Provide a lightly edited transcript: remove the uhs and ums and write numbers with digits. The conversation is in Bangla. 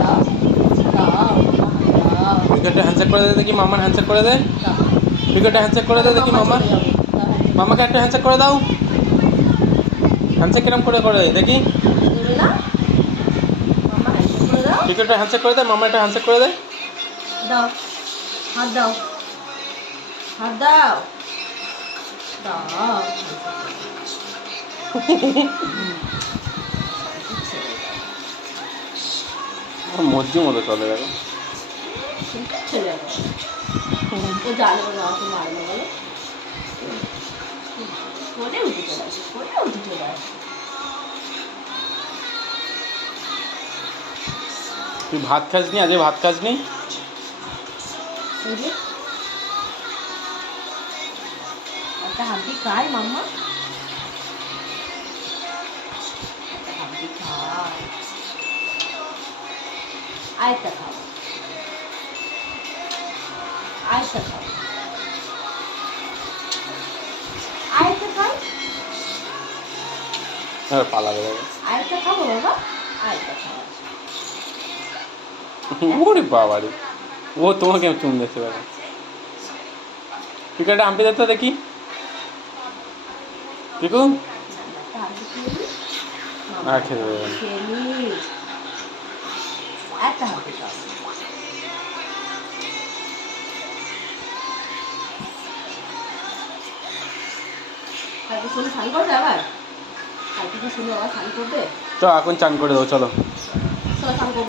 দাও দাও দাও পিকোটা হ্যান্ডশেক করে দে দেখি, মামার হ্যান্ডশেক করে দে। দাও পিকোটা হ্যান্ডশেক করে দে দেখি মামার। মামাকে একটা হ্যান্ডশেক করে দাও। হ্যান্ডশেক কিরম করে করে দেখি। দেবে না মামা হ্যান্ডশেক করে দাও পিকোটা হ্যান্ডশেক করে দে, মামা একটা হ্যান্ডশেক করে দে। দাও হাত দাও হাত দাও দাও মর্জি মতো চলে গেল। ছেলে ও জানে না ওকে মারবে বলে কোলে উঠে চলে আসে কোলে উঠে চলে আসে তুই ভাত খাসনি আজকে? ভাত খাসনি? এই যে একটা হাড্ডি খায় মাম্মা একটা হাড্ডি খায় আরেকটা খাও আরেকটা খাও আরেকটা খাও পালাবে যাবে। আরেকটা খাবো বাবা আরেকটা খাও ওরে বাবা রে, ও তোমাকে চুন দিতে পারে। পিকোটা হাম্পি দে তো দেখি। পিকু একটা হাড্ডি খেয়ে নি আর খেতে দেবে না। খেয়ে নি একটা হাড্ডি খাও কালকে শুনে স্নান করবে আবার কালকে কি শুনে আবার স্নান করবে তো এখন চান করে দাও চলো। চলো স্নান করবে